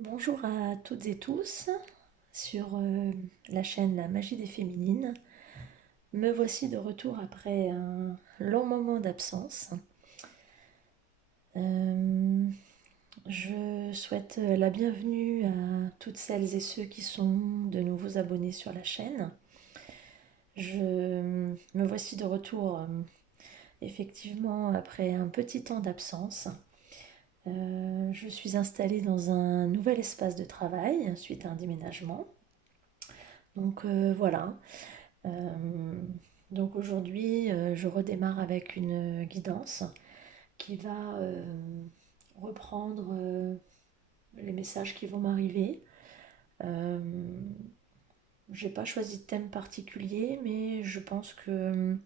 Bonjour à toutes et tous sur la chaîne La Magie des Féminines. Me voici de retour après un long moment d'absence. Euh, je souhaite la bienvenue à toutes celles et ceux qui sont de nouveaux abonnés sur la chaîne. Me voici de retour effectivement après un petit temps d'absence. Je suis installée dans un nouvel espace de travail suite à un déménagement. Donc voilà. Euh, donc aujourd'hui, je redémarre avec une guidance qui va reprendre les messages qui vont m'arriver. Euh, j'ai pas choisi de thème particulier, mais je pense que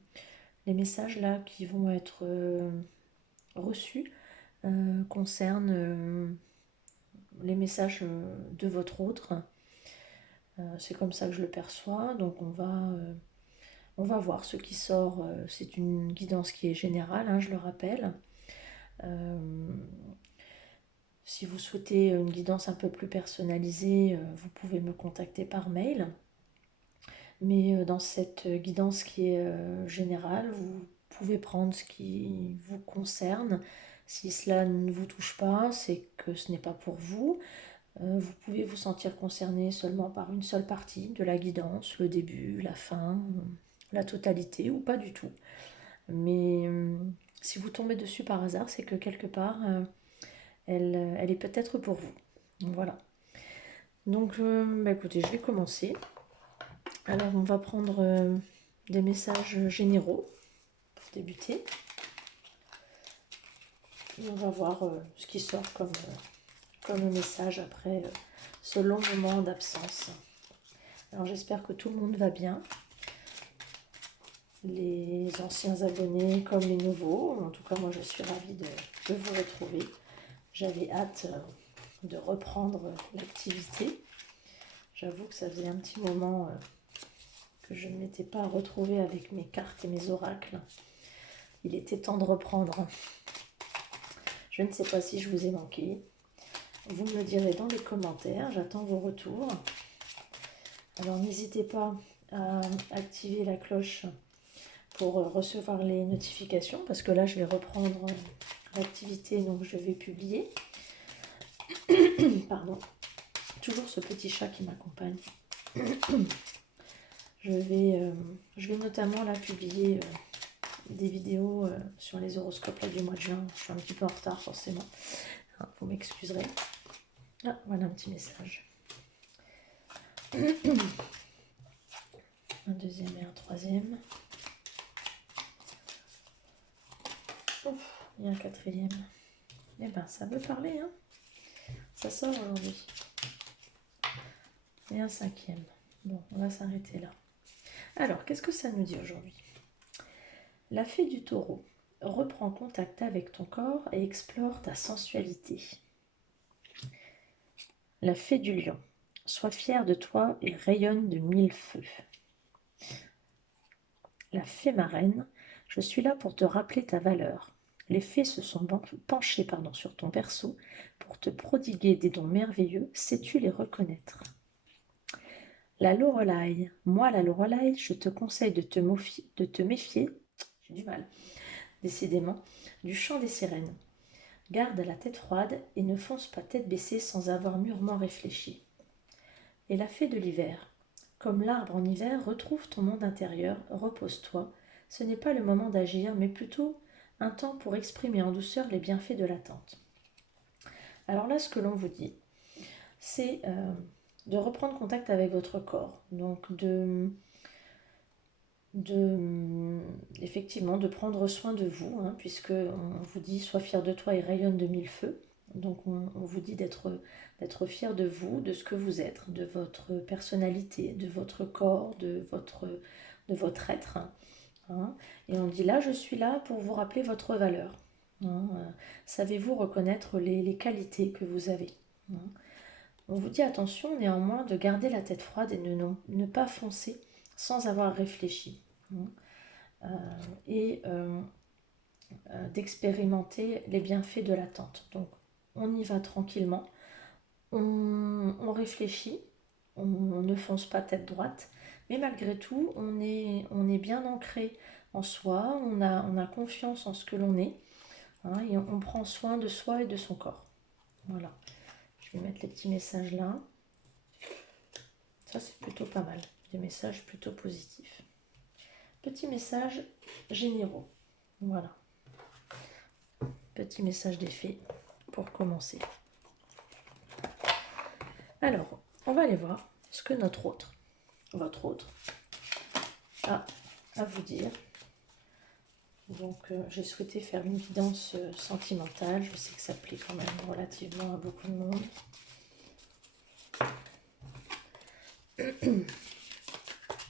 les messages là qui vont être reçus concernent les messages de votre autre. C'est comme ça que je le perçois, donc on va voir ce qui sort. C'est une guidance qui est générale, hein, je le rappelle. Euh, Si vous souhaitez une guidance un peu plus personnalisée, vous pouvez me contacter par mail. Mais dans cette guidance qui est générale, vous pouvez prendre ce qui vous concerne. Si cela ne vous touche pas, c'est que ce n'est pas pour vous. Vous pouvez vous sentir concerné seulement par une seule partie de la guidance, le début, la fin, la totalité ou pas du tout. Mais si vous tombez dessus par hasard, c'est que quelque part, elle est peut-être pour vous. Voilà. Donc, bah écoutez, je vais commencer. Alors, on va prendre des messages généraux pour débuter. Et on va voir ce qui sort comme message après ce long moment d'absence. Alors, j'espère que tout le monde va bien. Les anciens abonnés comme les nouveaux. En tout cas, moi, je suis ravie de vous retrouver. J'avais hâte de reprendre l'activité. J'avoue que ça faisait un petit moment que je ne m'étais pas retrouvée avec mes cartes et mes oracles. Il était temps de reprendre. Je ne sais pas si je vous ai manqué. Vous me le direz dans les commentaires. J'attends vos retours. Alors n'hésitez pas à activer la cloche pour recevoir les notifications parce que là je vais reprendre l'activité, donc je vais publier. Pardon. Toujours ce petit chat qui m'accompagne. Je vais notamment là publier des vidéos sur les horoscopes là, du mois de juin. Je suis un petit peu en retard forcément. Ah, vous m'excuserez. Ah, voilà un petit message. Un deuxième et un troisième. Ouf, il y a un quatrième. Eh ben, ça veut parler, hein. Ça sort aujourd'hui. Et un cinquième. Bon, on va s'arrêter là. Alors, qu'est-ce que ça nous dit aujourd'hui? La fée du taureau. Reprends contact avec ton corps et explore ta sensualité. La fée du lion. Sois fière de toi et rayonne de mille feux. La fée marraine. Je suis là pour te rappeler ta valeur. Les fées se sont penchées sur ton berceau pour te prodiguer des dons merveilleux. Sais-tu les reconnaître? La Lorelai. Moi, la Lorelai, je te conseille de te méfier, j'ai du mal, décidément, du chant des sirènes. Garde la tête froide et ne fonce pas tête baissée sans avoir mûrement réfléchi. Et la fée de l'hiver. Comme l'arbre en hiver, retrouve ton monde intérieur, repose-toi. Ce n'est pas le moment d'agir, mais plutôt un temps pour exprimer en douceur les bienfaits de l'attente. Alors là, ce que l'on vous dit, c'est de reprendre contact avec votre corps. Donc effectivement, de prendre soin de vous, hein, puisque on vous dit sois fier de toi et rayonne de mille feux. Donc on vous dit d'être fier de vous, de ce que vous êtes, de votre personnalité, de votre corps, de votre être. Hein. Et on dit là, je suis là pour vous rappeler votre valeur. Hein. Savez-vous reconnaître les qualités que vous avez? Hein. On vous dit attention néanmoins de garder la tête froide et de ne pas foncer sans avoir réfléchi. Hein. Et d'expérimenter les bienfaits de l'attente. Donc on y va tranquillement, on réfléchit, on ne fonce pas tête droite, mais malgré tout, on est bien ancré en soi, on a confiance en ce que l'on est, hein, et on prend soin de soi et de son corps. Voilà, je vais mettre les petits messages là. Ça, c'est plutôt pas mal, des messages plutôt positifs. Petits messages généraux, voilà. Petit message d'effet pour commencer. Alors, on va aller voir ce que votre autre, a à vous dire. Donc, j'ai souhaité faire une guidance sentimentale. Je sais que ça plaît quand même relativement à beaucoup de monde.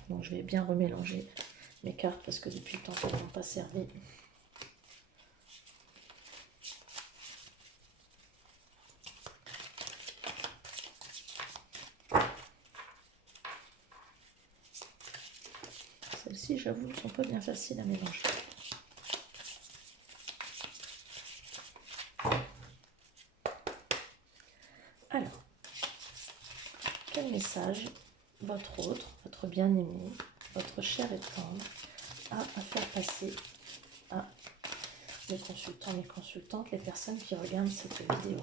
Donc, je vais bien remélanger mes cartes parce que depuis le temps qu'elles n'ont pas servi. Celles-ci, j'avoue, ne sont pas bien faciles à mélanger. Alors, quel message votre bien-aimé, votre cher et tendre a à faire passer à les consultants, les consultantes, les personnes qui regardent cette vidéo?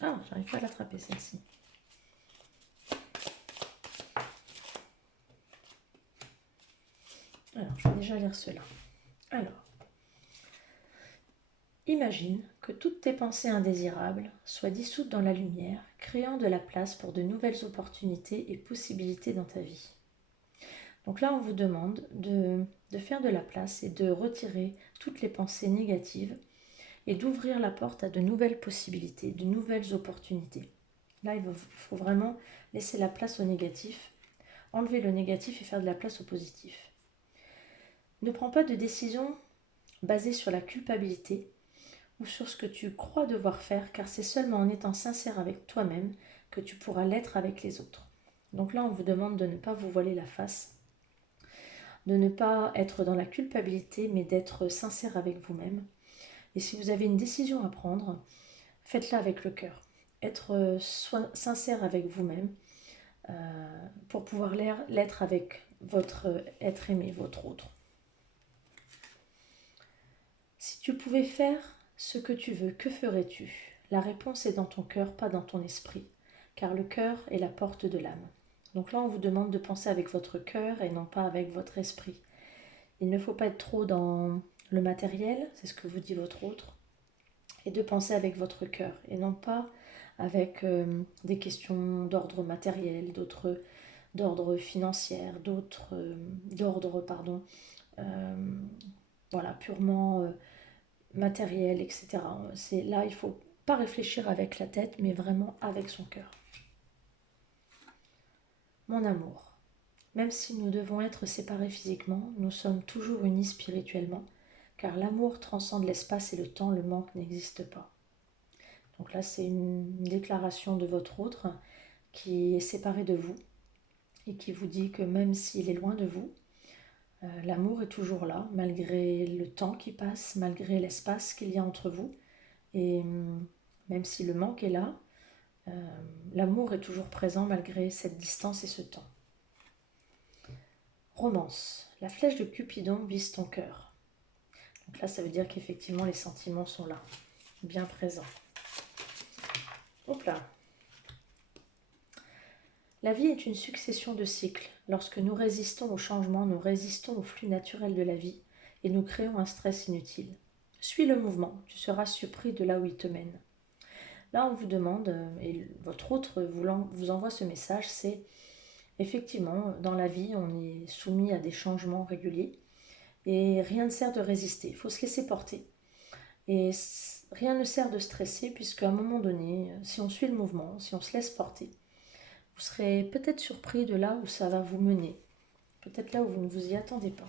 Ah, j'arrive pas à l'attraper celle-ci. Alors, je vais déjà lire cela. Alors, imagine que toutes tes pensées indésirables soient dissoutes dans la lumière, créant de la place pour de nouvelles opportunités et possibilités dans ta vie. Donc là, on vous demande de faire de la place et de retirer toutes les pensées négatives et d'ouvrir la porte à de nouvelles possibilités, de nouvelles opportunités. Là, il faut vraiment laisser la place au négatif, enlever le négatif et faire de la place au positif. Ne prends pas de décision basée sur la culpabilité ou sur ce que tu crois devoir faire, car c'est seulement en étant sincère avec toi-même que tu pourras l'être avec les autres. Donc là, on vous demande de ne pas vous voiler la face, de ne pas être dans la culpabilité, mais d'être sincère avec vous-même. Et si vous avez une décision à prendre, faites-la avec le cœur. Être sincère avec vous-même pour pouvoir l'être avec votre être aimé, votre autre. Si tu pouvais faire ce que tu veux, que ferais-tu? La réponse est dans ton cœur, pas dans ton esprit, car le cœur est la porte de l'âme. Donc là, on vous demande de penser avec votre cœur et non pas avec votre esprit. Il ne faut pas être trop dans le matériel, c'est ce que vous dit votre autre, et de penser avec votre cœur et non pas avec des questions d'ordre matériel, d'autres d'ordre financier, d'autres d'ordre, pardon, voilà, purement matériel, etc. C'est là, il ne faut pas réfléchir avec la tête, mais vraiment avec son cœur. Mon amour, même si nous devons être séparés physiquement, nous sommes toujours unis spirituellement, car l'amour transcende l'espace et le temps, le manque n'existe pas. Donc là, c'est une déclaration de votre autre qui est séparé de vous et qui vous dit que même s'il est loin de vous, l'amour est toujours là, malgré le temps qui passe, malgré l'espace qu'il y a entre vous. Et même si le manque est là, l'amour est toujours présent malgré cette distance et ce temps. Romance. La flèche de Cupidon vise ton cœur. Donc là, ça veut dire qu'effectivement, les sentiments sont là, bien présents. Hop là. La vie est une succession de cycles. Lorsque nous résistons au changement, nous résistons au flux naturel de la vie et nous créons un stress inutile. Suis le mouvement, tu seras surpris de là où il te mène. Là, on vous demande, et votre autre vous envoie ce message, c'est effectivement, dans la vie, on est soumis à des changements réguliers et rien ne sert de résister, il faut se laisser porter. Et rien ne sert de stresser puisqu'à un moment donné, si on suit le mouvement, si on se laisse porter, vous serez peut-être surpris de là où ça va vous mener, peut-être là où vous ne vous y attendez pas.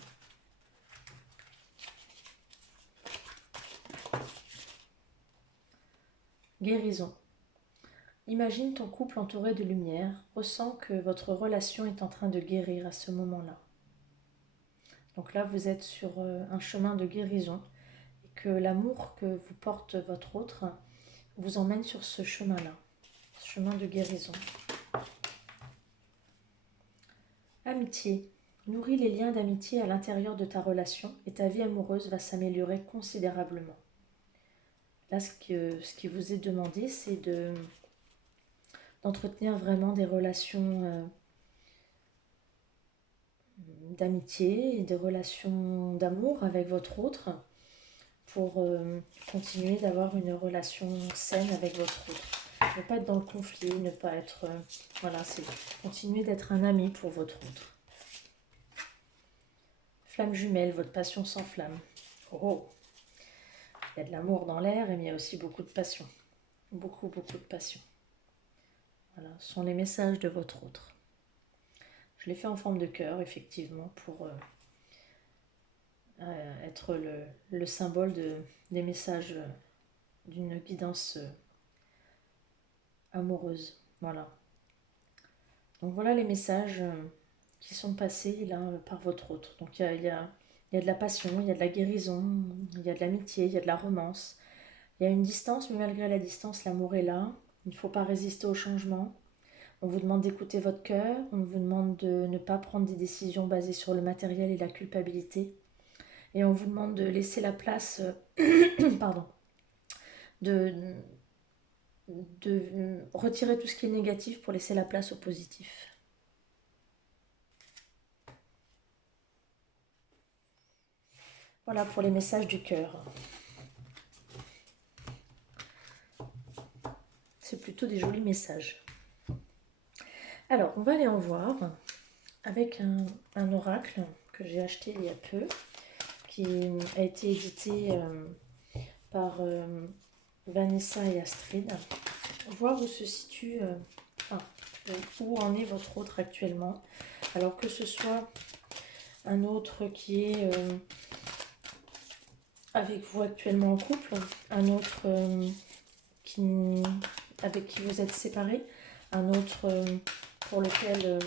Guérison. Imagine ton couple entouré de lumière, ressens que votre relation est en train de guérir à ce moment-là. Donc là, vous êtes sur un chemin de guérison et que l'amour que vous porte votre autre vous emmène sur ce chemin-là, ce chemin de guérison. Amitié. Nourris les liens d'amitié à l'intérieur de ta relation et ta vie amoureuse va s'améliorer considérablement. Là, ce qui vous est demandé, c'est d'entretenir vraiment des relations d'amitié et des relations d'amour avec votre autre pour continuer d'avoir une relation saine avec votre autre. Ne pas être dans le conflit, ne pas être... voilà, c'est continuer d'être un ami pour votre autre. Flamme jumelle, votre passion s'enflamme. Oh, il y a de l'amour dans l'air, mais il y a aussi beaucoup de passion. Beaucoup, beaucoup de passion. Voilà, ce sont les messages de votre autre. Je l'ai fait en forme de cœur, effectivement, pour être le symbole des messages d'une guidance amoureuse. Voilà. Donc voilà les messages qui sont passés là par votre autre. Donc il y a de la passion, il y a de la guérison, il y a de l'amitié, il y a de la romance. Il y a une distance, mais malgré la distance, l'amour est là. Il ne faut pas résister au changement. On vous demande d'écouter votre cœur, on vous demande de ne pas prendre des décisions basées sur le matériel et la culpabilité. Et on vous demande de laisser la place, pardon, de retirer tout ce qui est négatif pour laisser la place au positif. Voilà pour les messages du cœur. C'est plutôt des jolis messages. Alors, on va aller en voir avec un oracle que j'ai acheté il y a peu, qui a été édité par Vanessa et Astrid. Voir où se situe, où en est votre autre actuellement. Alors que ce soit un autre qui est avec vous actuellement en couple, un autre avec qui vous êtes séparés, un autre pour lequel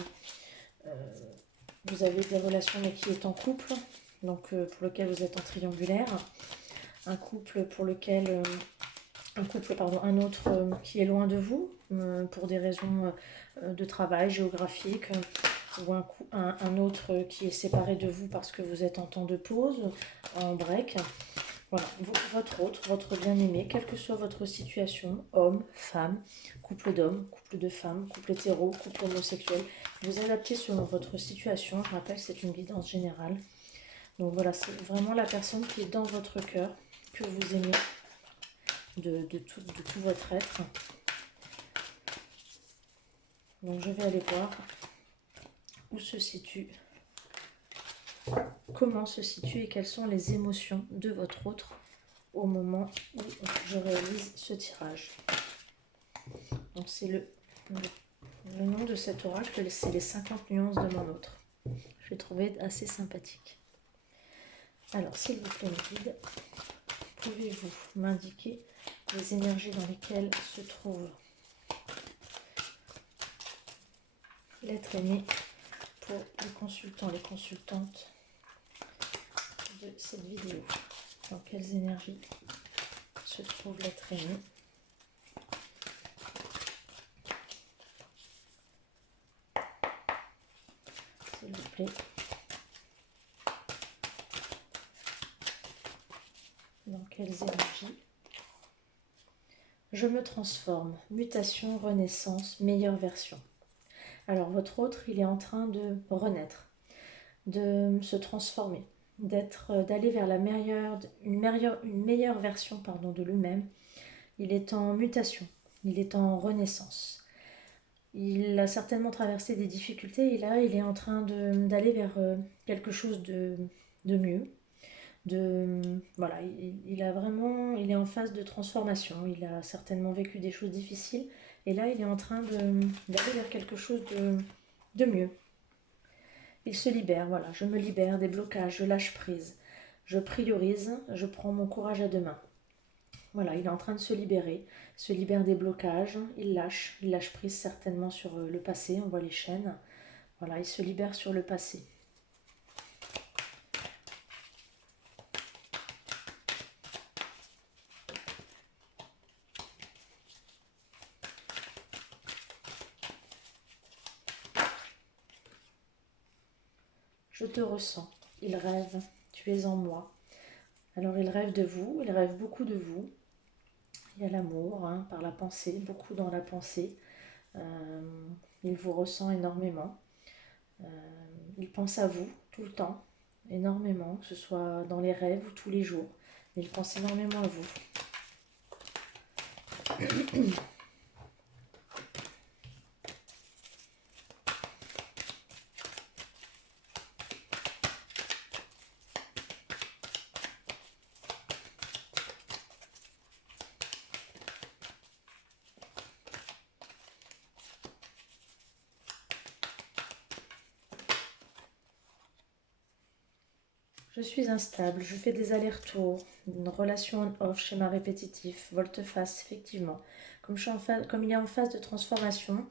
vous avez des relations mais qui est en couple, donc pour lequel vous êtes en triangulaire, un couple pour lequel un autre qui est loin de vous pour des raisons de travail géographique, ou un autre qui est séparé de vous parce que vous êtes en temps de pause, en break. Voilà, votre autre, votre bien-aimé, quelle que soit votre situation, homme, femme, couple d'hommes, couple de femmes, couple hétéro, couple homosexuel, vous adaptez selon votre situation. Je rappelle, c'est une guidance générale. Donc voilà, c'est vraiment la personne qui est dans votre cœur, que vous aimez de tout votre être. Donc je vais aller voir où se situe, comment se situe et quelles sont les émotions de votre autre au moment où je réalise ce tirage. Donc c'est le nom de cet oracle, c'est les 50 nuances de mon autre. Je l'ai trouvé assez sympathique. Alors s'il vous plaît mes guides, pouvez-vous m'indiquer les énergies dans lesquelles se trouve l'être aimé pour les consultants, les consultantes de cette vidéo. Dans quelles énergies se trouve l'être aimé? S'il vous plaît. Dans quelles énergies? Je me transforme. Mutation, renaissance, meilleure version. Alors votre autre, il est en train de renaître, de se transformer, d'aller vers une meilleure version de lui-même. Il est en mutation, il est en renaissance. Il a certainement traversé des difficultés et là, il est en train d'aller vers quelque chose de mieux. Voilà, il est en phase de transformation. Il a certainement vécu des choses difficiles et là, il est en train d'aller vers quelque chose de mieux. Il se libère, voilà, je me libère des blocages, je lâche prise, je priorise, je prends mon courage à deux mains. Voilà, il est en train de se libère des blocages, il lâche prise certainement sur le passé, on voit les chaînes. Voilà, il se libère sur le passé. Je te ressens, il rêve, tu es en moi. Alors il rêve de vous, il rêve beaucoup de vous. Il y a l'amour, hein, par la pensée, beaucoup dans la pensée. Il vous ressent énormément. Euh, il pense à vous tout le temps, énormément, que ce soit dans les rêves ou tous les jours. Mais il pense énormément à vous. Je suis instable, je fais des allers-retours, une relation on-off, schéma répétitif, volte-face, effectivement. Comme il est en phase de transformation,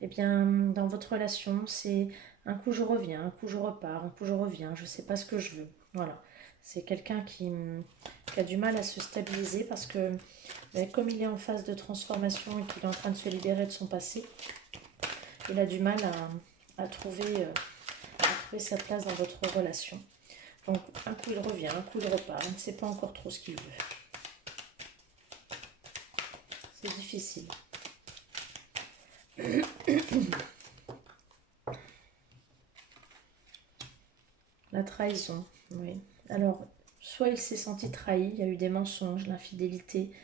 eh bien, dans votre relation, c'est un coup je reviens, un coup je repars, un coup je reviens, je ne sais pas ce que je veux. Voilà. C'est quelqu'un qui a du mal à se stabiliser parce que, comme il est en phase de transformation et qu'il est en train de se libérer de son passé, il a du mal à trouver sa place dans votre relation. Donc, un coup il revient, un coup il repart. Il ne sait pas encore trop ce qu'il veut. C'est difficile. La trahison, oui. Alors, soit il s'est senti trahi, il y a eu des mensonges, l'infidélité,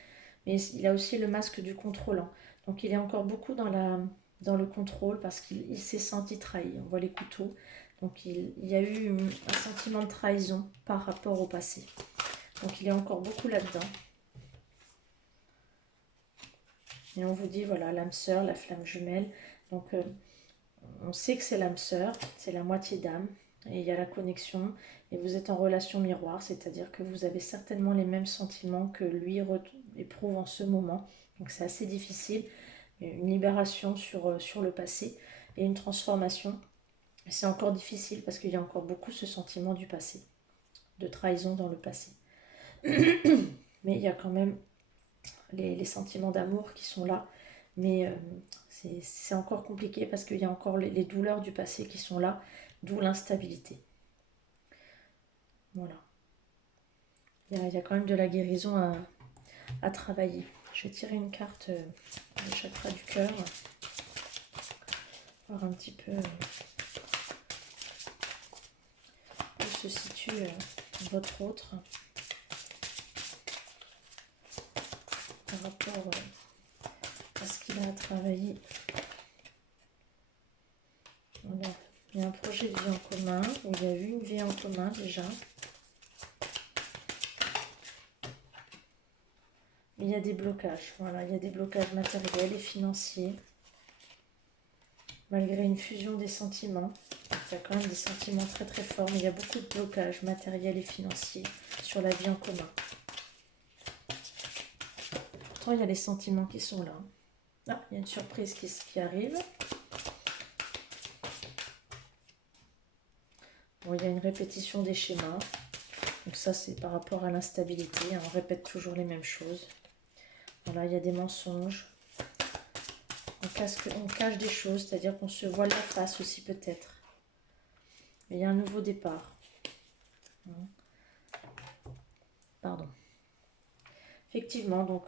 mais il a aussi le masque du contrôlant. Donc, il est encore beaucoup dans le contrôle parce qu'il s'est senti trahi. On voit les couteaux. Donc, il y a eu un sentiment de trahison par rapport au passé. Donc, il est encore beaucoup là-dedans. Et on vous dit, voilà, l'âme sœur, la flamme jumelle. Donc, on sait que c'est l'âme sœur, c'est la moitié d'âme. Et il y a la connexion. Et vous êtes en relation miroir, c'est-à-dire que vous avez certainement les mêmes sentiments que lui éprouve en ce moment. Donc, c'est assez difficile. Une libération sur le passé et une transformation. C'est encore difficile parce qu'il y a encore beaucoup ce sentiment du passé, de trahison dans le passé. Mais il y a quand même les sentiments d'amour qui sont là. Mais c'est encore compliqué parce qu'il y a encore les douleurs du passé qui sont là, d'où l'instabilité. Voilà. Il y a quand même de la guérison à travailler. Je vais tirer une carte du chakra du cœur. Voir un petit peu où se situe votre autre par rapport à ce qu'il a à travailler. Voilà. Il y a un projet de vie en commun, il y a eu une vie en commun déjà. Il y a des blocages, voilà, il y a des blocages matériels et financiers. Malgré une fusion des sentiments, il y a quand même des sentiments très très forts, mais il y a beaucoup de blocages matériels et financiers sur la vie en commun. Pourtant, il y a les sentiments qui sont là. Ah, il y a une surprise qui arrive. Bon, il y a une répétition des schémas. Donc ça, c'est par rapport à l'instabilité. On répète toujours les mêmes choses. Voilà, il y a des mensonges. On cache des choses, c'est-à-dire qu'on se voile la face aussi peut-être. Mais il y a un nouveau départ. Pardon. Effectivement, donc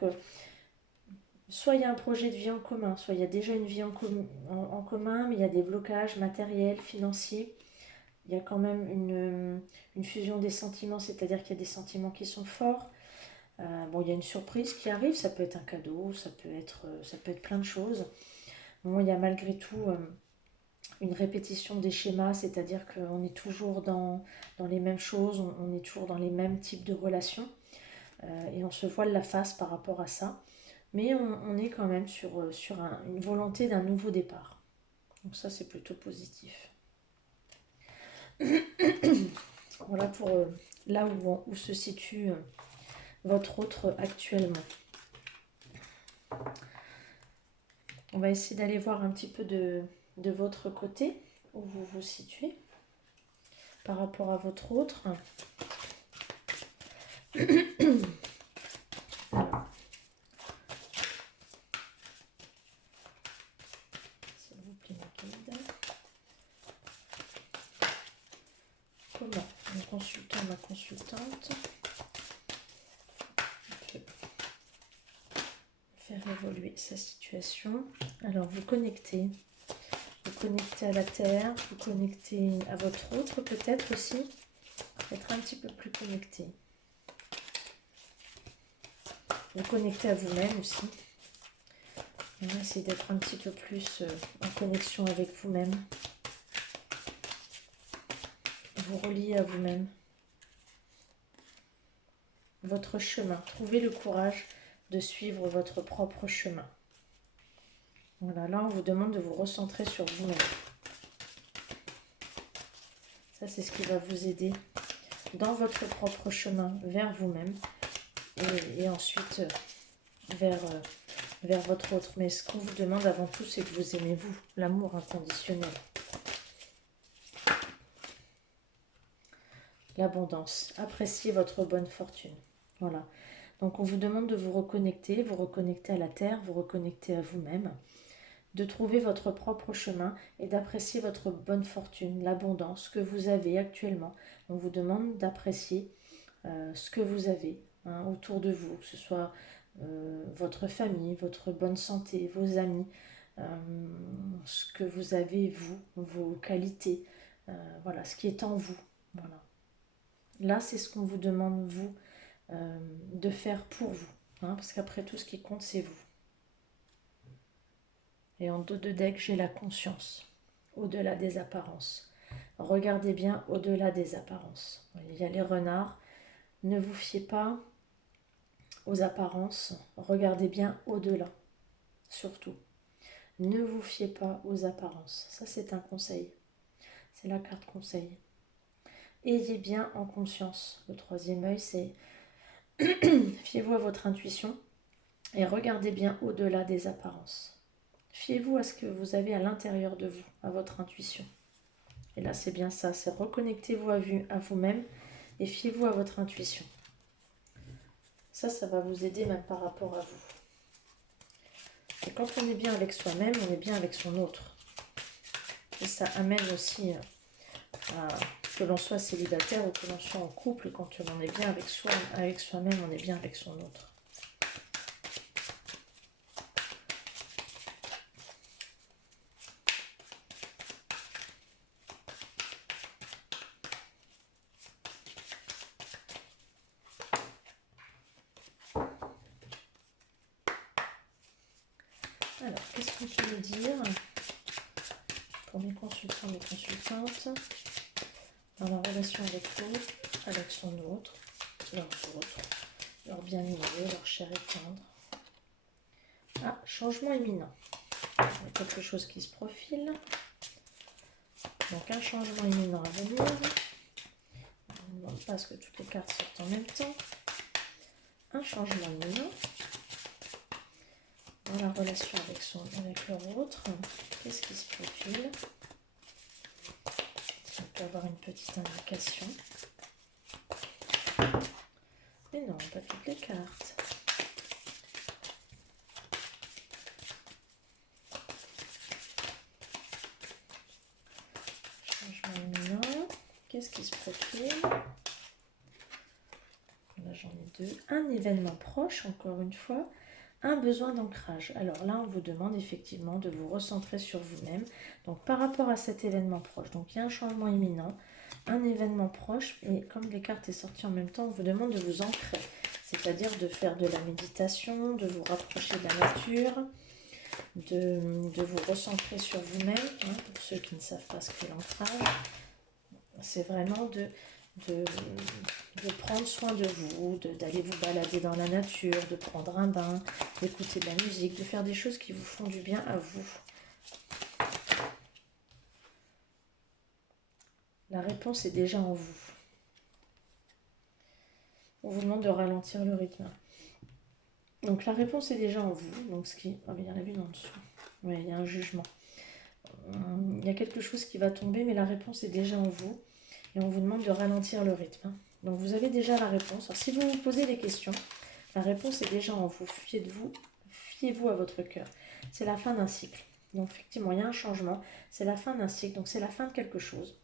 soit il y a un projet de vie en commun, soit il y a déjà une vie en commun, mais il y a des blocages matériels, financiers. Il y a quand même une fusion des sentiments, c'est-à-dire qu'il y a des sentiments qui sont forts. Bon, il y a une surprise qui arrive, ça peut être un cadeau, ça peut être plein de choses. Bon, il y a malgré tout une répétition des schémas, c'est-à-dire qu'on est toujours dans les mêmes choses, on est toujours dans les mêmes types de relations, et on se voile la face par rapport à ça. Mais on est quand même sur une volonté d'un nouveau départ. Donc ça, c'est plutôt positif. Voilà pour là où se situe votre autre actuellement. On va essayer d'aller voir un petit peu de votre côté, où vous vous situez par rapport à votre autre. Alors, s'il vous plaît, ma guide. Comment mon consultant, ma consultante peut faire évoluer sa situation? Alors, vous connectez à la terre, vous connectez à votre autre peut-être aussi, être un petit peu plus connecté. Vous connectez à vous-même aussi. On va essayer d'être un petit peu plus en connexion avec vous-même. Vous reliez à vous-même. Votre chemin. Trouvez le courage de suivre votre propre chemin. Voilà, là on vous demande de vous recentrer sur vous-même. Ça c'est ce qui va vous aider dans votre propre chemin vers vous-même et ensuite vers votre autre. Mais ce qu'on vous demande avant tout, c'est que vous aimez vous, l'amour inconditionnel. L'abondance. Appréciez votre bonne fortune. Voilà. Donc on vous demande de vous reconnecter à la terre, vous reconnecter à vous-même, de trouver votre propre chemin et d'apprécier votre bonne fortune, l'abondance que vous avez actuellement. On vous demande d'apprécier ce que vous avez autour de vous, que ce soit votre famille, votre bonne santé, vos amis, ce que vous avez vous, vos qualités, voilà, ce qui est en vous. Voilà. Là, c'est ce qu'on vous demande, vous, de faire pour vous. Parce qu'après tout, ce qui compte, c'est vous. Et en dos de deck, j'ai la conscience, au-delà des apparences. Regardez bien au-delà des apparences. Il y a les renards. Ne vous fiez pas aux apparences. Regardez bien au-delà, surtout. Ne vous fiez pas aux apparences. Ça, c'est un conseil. C'est la carte conseil. Ayez bien en conscience. Le troisième œil, c'est fiez-vous à votre intuition et regardez bien au-delà des apparences. Fiez-vous à ce que vous avez à l'intérieur de vous, à votre intuition. Et là, c'est bien ça, c'est reconnectez-vous à vous-même et fiez-vous à votre intuition. Ça va vous aider même par rapport à vous. Et quand on est bien avec soi-même, on est bien avec son autre. Et ça amène aussi à que l'on soit célibataire ou que l'on soit en couple, quand on est bien avec soi-même, on est bien avec son autre. Alors, qu'est-ce qu'on peut me dire pour mes consultants, mes consultantes, dans la relation avec l'autre, avec son autre, leur bien-aimé, leur cher et tendre. Ah, changement imminent. Il y a quelque chose qui se profile. Donc un changement imminent à venir. On ne demande pas à ce que toutes les cartes sortent en même temps. Un changement imminent dans la relation avec leur autre. Qu'est-ce qui se profile? On peut avoir une petite indication. Mais non, pas toutes les cartes. Changement imminent. Qu'est-ce qui se profile? Là, j'en ai deux. Un événement proche, encore une fois. Un besoin d'ancrage. Alors là, on vous demande effectivement de vous recentrer sur vous-même. Donc par rapport à cet événement proche, donc il y a un changement imminent, un événement proche, et comme les cartes sont sorties en même temps, on vous demande de vous ancrer. C'est-à-dire de faire de la méditation, de vous rapprocher de la nature, de vous recentrer sur vous-même. Pour ceux qui ne savent pas ce qu'est l'ancrage, c'est vraiment de prendre soin de vous, d'aller vous balader dans la nature, de prendre un bain, d'écouter de la musique, de faire des choses qui vous font du bien à vous. La réponse est déjà en vous. On vous demande de ralentir le rythme. Donc la réponse est déjà en vous. Donc ce qui... Ah, mais il y en a une en dessous. Oui, il y a un jugement. Il y a quelque chose qui va tomber, mais la réponse est déjà en vous. Et on vous demande de ralentir le rythme. Donc vous avez déjà la réponse. Alors si vous vous posez des questions, la réponse est déjà en vous. Fiez-vous à votre cœur. C'est la fin d'un cycle. Donc effectivement, il y a un changement. C'est la fin d'un cycle. Donc c'est la fin de quelque chose.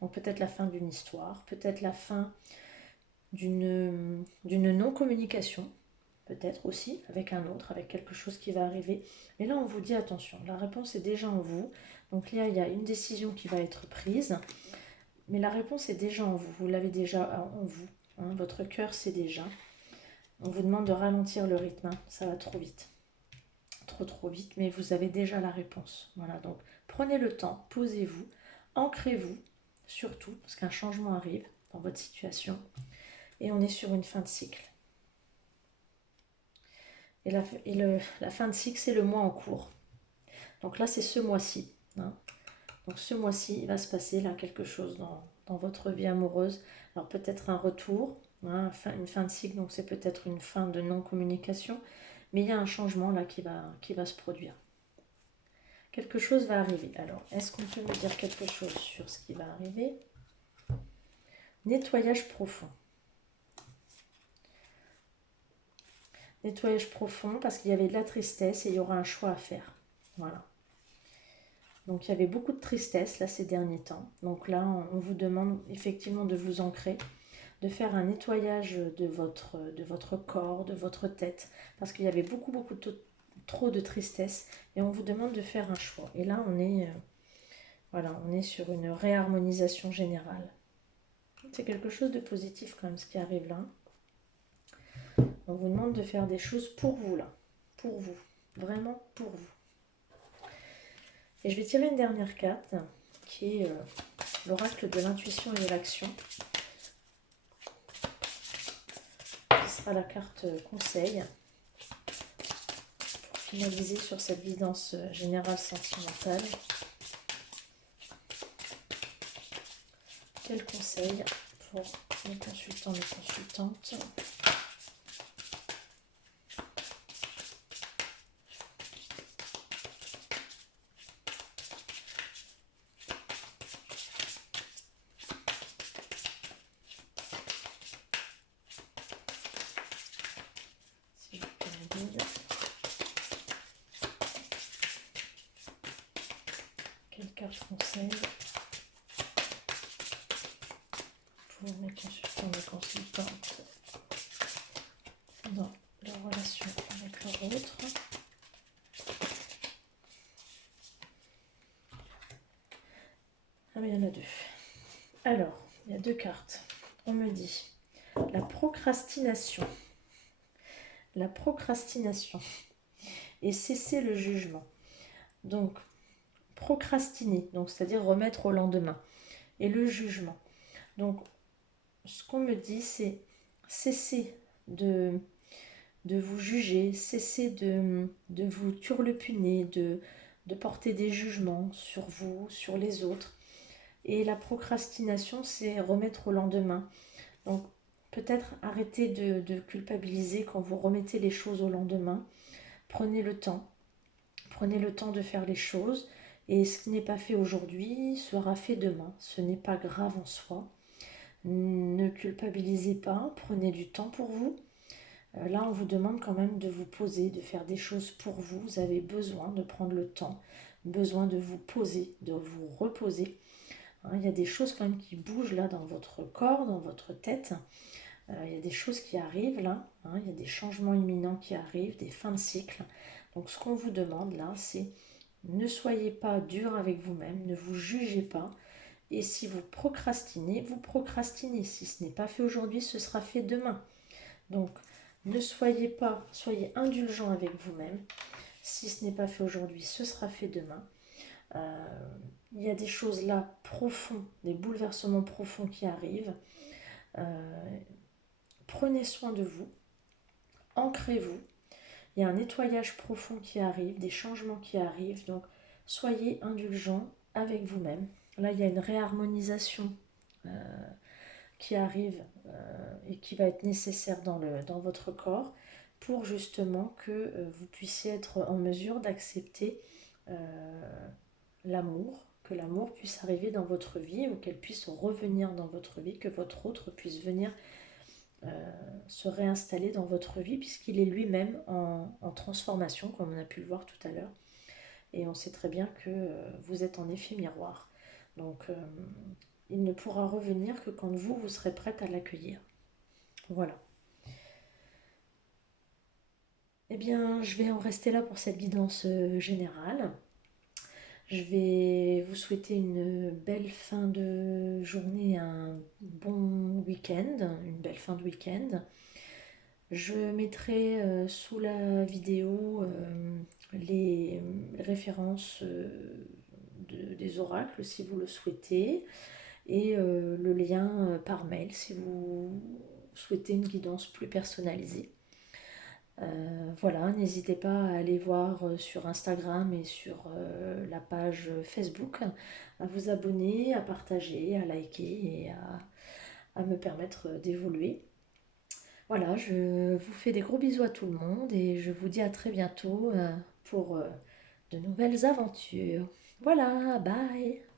Donc peut-être la fin d'une histoire, peut-être la fin d'une non-communication, peut-être aussi avec un autre, avec quelque chose qui va arriver. Mais là, on vous dit attention, la réponse est déjà en vous. Donc là, il y a une décision qui va être prise, mais la réponse est déjà en vous. Vous l'avez déjà en vous. Hein, votre cœur, c'est déjà. On vous demande de ralentir le rythme. Hein, ça va trop vite. Trop vite, mais vous avez déjà la réponse. Voilà, donc prenez le temps, posez-vous, ancrez-vous, surtout, parce qu'un changement arrive dans votre situation, et on est sur une fin de cycle. Et la fin de cycle, c'est le mois en cours. Donc là, c'est ce mois-ci. Hein. Donc ce mois-ci, il va se passer là quelque chose dans votre vie amoureuse. Alors peut-être un retour, hein, une fin de cycle, donc c'est peut-être une fin de non-communication, mais il y a un changement là qui va se produire. Quelque chose va arriver. Alors, est-ce qu'on peut me dire quelque chose sur ce qui va arriver? Nettoyage profond. Nettoyage profond parce qu'il y avait de la tristesse et il y aura un choix à faire. Voilà. Donc, il y avait beaucoup de tristesse là ces derniers temps. Donc là, on vous demande effectivement de vous ancrer, de faire un nettoyage de votre corps, de votre tête, parce qu'il y avait beaucoup trop de tristesse et on vous demande de faire un choix. Et là, voilà, on est sur une réharmonisation générale. C'est quelque chose de positif quand même ce qui arrive là. On vous demande de faire des choses pour vous là. Pour vous. Vraiment pour vous. Et je vais tirer une dernière carte qui est l'oracle de l'intuition et de l'action. Qui sera la carte conseil. Pour finaliser sur cette guidance générale sentimentale. Quel conseil pour les consultants, les consultantes? Si je peux le guide. Quelle carte conseil pour mes consultants, mes consultantes dans leur relation avec leur autre? Ah mais il y en a deux. Alors, il y a deux cartes. On me dit la procrastination. La procrastination. Et cesser le jugement. Donc, procrastiner, donc c'est-à-dire remettre au lendemain. Et le jugement. Donc, ce qu'on me dit, c'est cesser de vous juger, cesser de vous turlupiner, de porter des jugements sur vous, sur les autres. Et la procrastination, c'est remettre au lendemain. Donc, peut-être arrêtez de culpabiliser quand vous remettez les choses au lendemain. Prenez le temps. Prenez le temps de faire les choses. Et ce qui n'est pas fait aujourd'hui sera fait demain. Ce n'est pas grave en soi. Ne culpabilisez pas. Prenez du temps pour vous. Là, on vous demande quand même de vous poser, de faire des choses pour vous. Vous avez besoin de prendre le temps, besoin de vous poser, de vous reposer. Hein, il y a des choses quand même qui bougent là dans votre corps, dans votre tête. Il y a des choses qui arrivent là. Hein, il y a des changements imminents qui arrivent, des fins de cycle. Donc ce qu'on vous demande là, c'est ne soyez pas dur avec vous-même, ne vous jugez pas. Et si vous procrastinez, vous procrastinez. Si ce n'est pas fait aujourd'hui, ce sera fait demain. Donc, ne soyez pas, soyez indulgent avec vous-même. Si ce n'est pas fait aujourd'hui, ce sera fait demain. Il y a des choses là profondes, des bouleversements profonds qui arrivent. Prenez soin de vous, ancrez-vous. Il y a un nettoyage profond qui arrive, des changements qui arrivent. Donc, soyez indulgent avec vous-même. Là, il y a une réharmonisation qui arrive et qui va être nécessaire dans votre corps. pour justement que vous puissiez être en mesure d'accepter euh, l'amour, que l'amour puisse arriver dans votre vie ou qu'elle puisse revenir dans votre vie, que votre autre puisse venir se réinstaller dans votre vie puisqu'il est lui-même en transformation, comme on a pu le voir tout à l'heure. Et on sait très bien que vous êtes en effet miroir. Donc il ne pourra revenir que quand vous, vous serez prête à l'accueillir. Voilà. Eh bien, je vais en rester là pour cette guidance générale. Je vais vous souhaiter une belle fin de journée, un bon week-end, une belle fin de week-end. Je mettrai sous la vidéo les références des oracles si vous le souhaitez et le lien par mail si vous souhaitez une guidance plus personnalisée. Voilà, n'hésitez pas à aller voir sur Instagram et sur la page Facebook, à vous abonner, à partager, à liker et à me permettre d'évoluer. Voilà, je vous fais des gros bisous à tout le monde et je vous dis à très bientôt pour de nouvelles aventures. Voilà, bye!